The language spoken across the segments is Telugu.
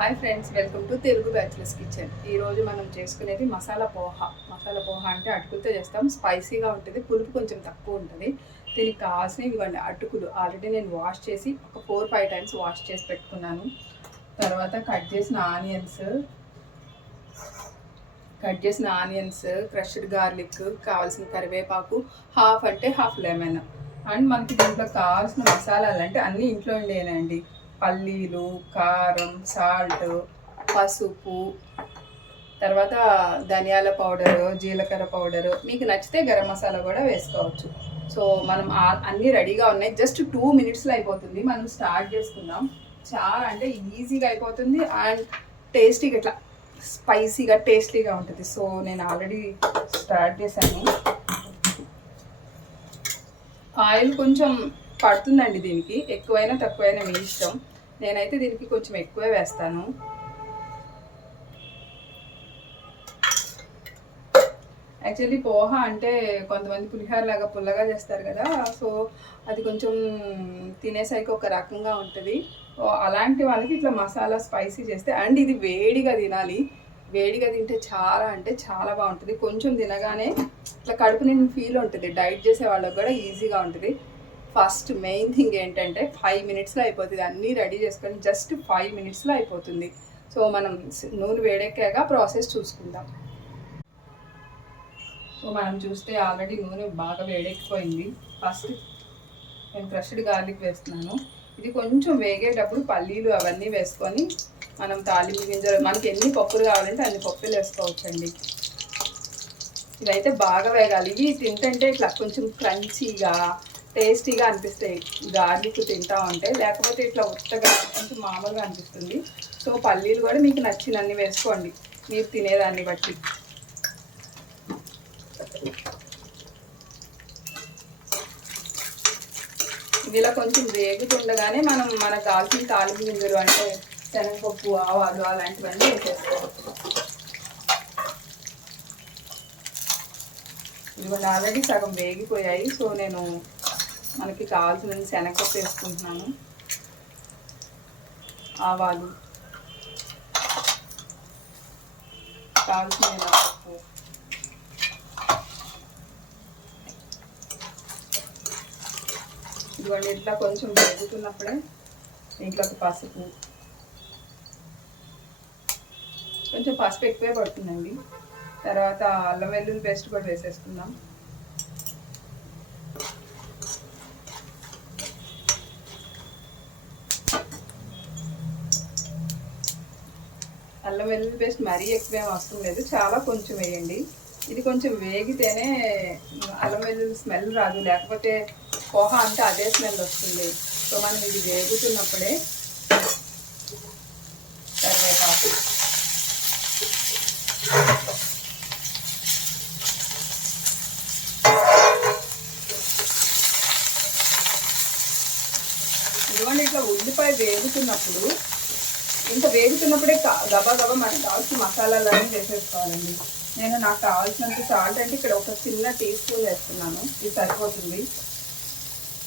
Hi friends, welcome to Telugu bachelors kitchen. ఈరోజు మనం చేసుకునేది మసాలా పోహా. మసాలా పోహా అంటే అటుకులతో చేస్తాం. స్పైసీగా ఉంటుంది, పులుపు కొంచెం తక్కువ ఉంటుంది. దీనికి కావాల్సినవి ఇవ్వండి. అటుకులు ఆల్రెడీ నేను వాష్ చేసి ఒక 4-5 టైమ్స్ వాష్ చేసి పెట్టుకున్నాను. తర్వాత కట్ చేసిన ఆనియన్స్, క్రష్డ్ గార్లిక్, కావాల్సిన కరివేపాకు, హాఫ్ లెమన్. అండ్ మనకి దీంట్లో కావాల్సిన మసాలాలు అంటే అన్నీ ఇంట్లో ఉండేనండి. పల్లీలు, కారం, సాల్ట్, పసుపు, తర్వాత ధనియాల పౌడరు, జీలకర్ర పౌడరు, మీకు నచ్చితే గరం మసాలా కూడా వేసుకోవచ్చు. సో మనం అన్నీ రెడీగా ఉన్నాయి. జస్ట్ 2 మినిట్స్లో అయిపోతుంది. మనం స్టార్ట్ చేసుకుందాం. చాలా అంటే ఈజీగా అయిపోతుంది అండ్ టేస్టీగా ఇట్లా స్పైసీగా టేస్టీగా ఉంటుంది. సో నేను ఆల్రెడీ స్టార్ట్ చేశాను. ఆయిల్ కొంచెం పడుతుందండి దీనికి, ఎక్కువైనా తక్కువైనా మీ ఇష్టం. నేనైతే దీనికి కొంచెం ఎక్కువే వేస్తాను. యాక్చువల్లీ పోహా అంటే కొంతమంది పులిహోర లాగా పుల్లగా చేస్తారు కదా, సో అది కొంచెం తినేసరికి ఒక రకంగా ఉంటుంది. అలాంటి వాళ్ళకి ఇట్లా మసాలా స్పైసీ చేస్తే, అండ్ ఇది వేడిగా తినాలి. వేడిగా తింటే చాలా అంటే చాలా బాగుంటుంది. కొంచెం తినగానే ఇట్లా కడుపు నిండి ఫీల్ ఉంటుంది. డైట్ చేసే వాళ్ళకి కూడా ఈజీగా ఉంటుంది. ఫస్ట్ మెయిన్ థింగ్ ఏంటంటే 5 మినిట్స్లో అయిపోతుంది. అన్నీ రెడీ చేసుకొని జస్ట్ 5 మినిట్స్లో అయిపోతుంది. సో మనం నూనె వేడెక్కాక ప్రాసెస్ చూసుకుందాం. సో మనం చూస్తే ఆల్రెడీ నూనె బాగా వేడెక్కిపోయింది. ఫస్ట్ నేను క్రష్డ్ గార్లిక్ వేస్తున్నాను. ఇది కొంచెం వేగేటప్పుడు పల్లీలు అవన్నీ వేసుకొని మనం తాలింపు గింజలు, మనకి ఎన్ని పప్పులు కావాలంటే అన్ని పప్పులు వేసుకోవచ్చండి. ఇవైతే బాగా వేగాలి. ఇవి తింటుంటే ఇట్లా కొంచెం క్రంచీగా టేస్టీగా అనిపిస్తాయి గార్లిక్ తింటా ఉంటే, లేకపోతే ఇట్లా ఉత్తగా కొంచెం మామూలుగా అనిపిస్తుంది. సో పల్లీలు కూడా మీకు నచ్చినన్ని వేసుకోండి, మీరు తినేదాన్ని బట్టి. ఇలా కొంచెం వేగుతుండగానే మనకు కావాల్సిన తాలింపు గింజలు అంటే శనగపప్పు, ఆవాలు అలాంటివన్నీ వేసేసుకోవచ్చు. ఇదిగోండి ఆల్రెడీ సగం వేగిపోయాయి. సో నేను మనకి కావాల్సిన శనగపప్పు వేసుకుంటున్నాను, ఆవాలు, కావాల్సిన మినపప్పు, ఇదిగోండి ఇట్లా కొంచెం వేగుతున్నప్పుడే దీంట్లోకి పసుపు, కొంచెం పసుపు ఎక్కువే పడుతుందండి. తర్వాత అల్లం వెల్లుల్లి పేస్ట్ కూడా వేసేసుకుందాం. అల్లం వెల్లుల్లి పేస్ట్ మరీ ఎక్కువేం అవసరం లేదు, చాలా కొంచెం వేయండి. ఇది కొంచెం వేగితేనే అల్లం వెల్లుల్లి స్మెల్ రాదు, లేకపోతే పోహా అంటే అదే స్మెల్ వస్తుంది. సో మనం ఇది వేగుతున్నప్పుడే కరివేపాకు, ఇదిగోండి ఇట్లా ఉల్లిపాయ వేగుతున్నప్పుడు, ఇంకా వేగుతున్నప్పుడే గబా మనకు కావాల్సిన మసాలాలన్నీ వేసేసుకోవాలండి. నాకు కావాల్సినంత సాల్ట్ అంటే ఇక్కడ ఒక చిన్న టీ స్పూన్ వేస్తున్నాను, ఇది సరిపోతుంది.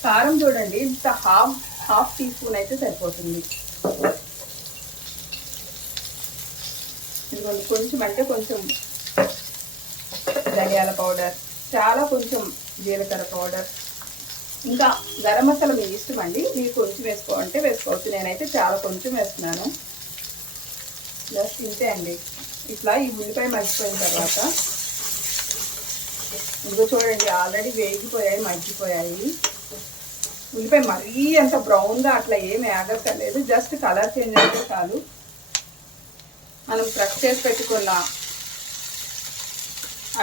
కారం చూడండి ఇంత హాఫ్ టీ స్పూన్ అయితే సరిపోతుంది. ఇదిగోండి కొంచెం అంటే కొంచెం ధనియాల పౌడర్, చాలా కొంచెం జీలకర్ర పౌడర్, ఇంకా గరం మసాలా మీ ఇష్టం అండి, మీరు కొంచెం వేసుకోవాలంటే వేసుకోవచ్చు. నేనైతే చాలా కొంచెం వేస్తున్నాను. జస్ట్ ఇంతే అండి. ఇట్లా ఈ ఉల్లిపాయ మగ్గిపోయిన తర్వాత ఇదిగో చూడండి ఆల్రెడీ వేగిపోయాయి, మగ్గిపోయాయి. ఉల్లిపాయ మరీ అంత బ్రౌన్గా అట్లా ఏమి ఆగక్కర్లేదు, జస్ట్ కలర్ చేంజ్ అయితే చాలు. మనం ఫ్రెష్ చేసి పెట్టుకున్న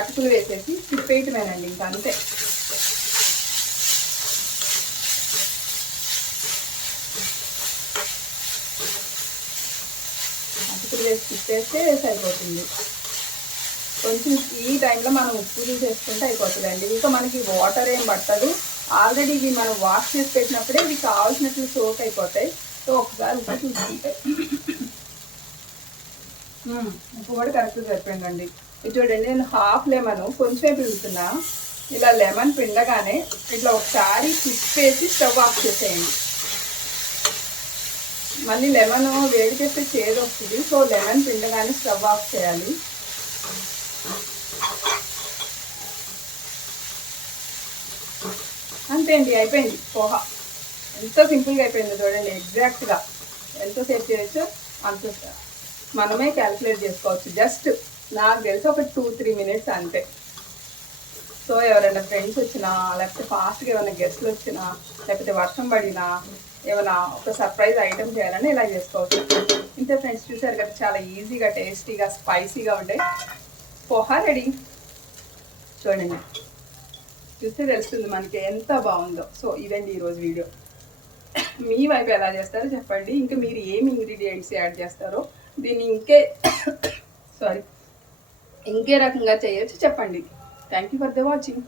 అటుకులు వేసేసి తిప్పేయటమేనండి, ఇంకా అంతే. అటుకులు వేసి తిప్పేస్తే సరిపోతుంది. కొంచెం ఈ టైంలో మనం ఉప్పు తీసేసుకుంటే అయిపోతుందండి. ఇంకా మనకి వాటర్ ఏం పట్టదు. ఆల్రెడీ ఇవి మనం వాష్ చేసి పెట్టినప్పుడే ఇవి కావాల్సినట్లు సోక్ అయిపోతాయి. సో ఒకసారి ఉప్పు చూసుకుంటే ఉప్పు కూడా కరెక్ట్గా సరిపోయిందండి. ఇది చూడండి నేను హాఫ్ లెమన్ కొంచెమే పిండుతున్నా. ఇలా లెమన్ పిండగానే ఇట్లా ఒకసారి తిప్పేసి స్టవ్ ఆఫ్ చేసేయండి. మళ్ళీ లెమన్ వేడి చేస్తే చేదు వస్తుంది. సో లెమన్ పిండగానే స్టవ్ ఆఫ్ చేయాలి. అంతే అండి, అయిపోయింది పోహా. ఎంతో సింపుల్గా అయిపోయింది చూడండి. ఎగ్జాక్ట్గా ఎంతసేపు చేయొచ్చో అంత మనమే క్యాలిక్యులేట్ చేసుకోవచ్చు. జస్ట్ నాకు తెలిసి ఒక 2-3 మినిట్స్ అంతే. సో ఎవరైనా ఫ్రెండ్స్ వచ్చినా, లేకపోతే ఫాస్ట్గా ఏమైనా గెస్ట్లు వచ్చినా, లేకపోతే వర్షం పడినా, ఏమైనా ఒక సర్ప్రైజ్ ఐటెం చేయాలని ఇలా చేసుకోవచ్చు. ఇంతే ఫ్రెండ్స్, చూసారు కదా చాలా ఈజీగా, టేస్టీగా, స్పైసీగా ఉండే పోహా రెడీ. చూడండి, చూస్తే తెలుస్తుంది మనకి ఎంత బాగుందో. సో ఇదండి ఈరోజు వీడియో. మీ వైపు ఎలా చేస్తారో చెప్పండి. ఇంకా మీరు ఏమి ఇంగ్రీడియంట్స్ యాడ్ చేస్తారో దీన్ని ఇంకే రకంగా చేయొచ్చు చెప్పండి. Thank you for the watching.